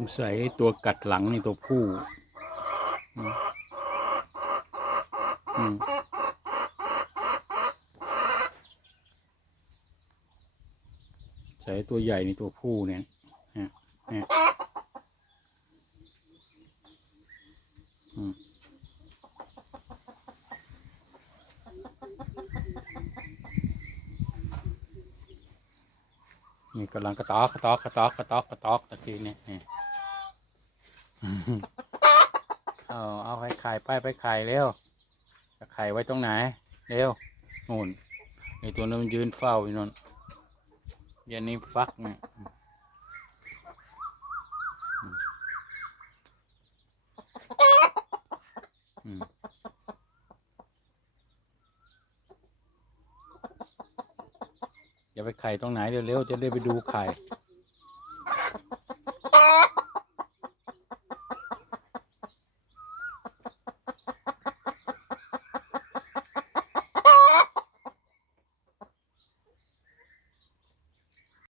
งสัยตัวกัดหลังนี่ตัวผู้ใส่ตัวใหญ่ในตัวผู้เนี่ยเนี่ยนี่กำลังกระตอกกระตอกกระตอกกระตอกกระตอกตะกี้เนี่ย เนี่ยเอาเอาไปขายไปไปขายเร็วจะขายไว้ตรงไหน เร็วนู่นไอตัวนั้นมันยืนเฝ้าอยู่นนยันนี้ฟักเนี่ยอืมจะไปไข่ตรงไหนเร็วๆจะได้ไปดูไข่